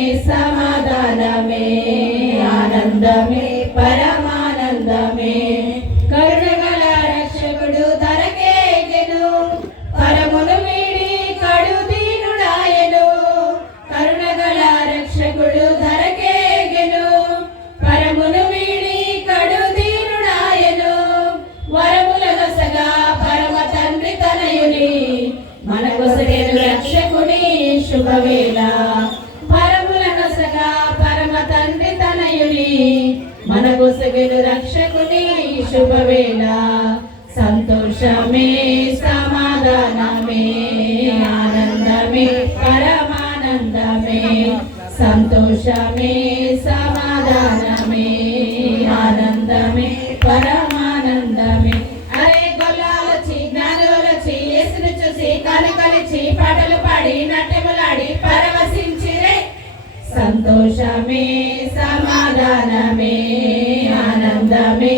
సమాధానమే ఆనందమే పరమానందమే కరుణగల రక్షకుడు ధరకేగెను పరమును వీడి కడు దీనుడాయెను కరుణగల రక్షకుడు ధరకేగెను పరమును వీడి కడు దీనుడాయెను వరములనొసగా పరమ తండ్రి తనయుని మనకొసగెను రక్షకుని శుభవేళ పరమ తండ్రి తనయుని మనకొసగెను రక్షకుని శుభవేళ సంతోషమే సమాధానమే ఆనందమే పరమానందమే సంతోషమే సమాధానమే ఆనందమే పరమానందమే అరే గొల్లాలొచ్చి జ్ఞానులొచ్చి యేసును చూసి కలకలిచి పాటలు పాడి నాట్యములాడి పరవశించిరే సంతోషమే సమాధానమే ఆనందమే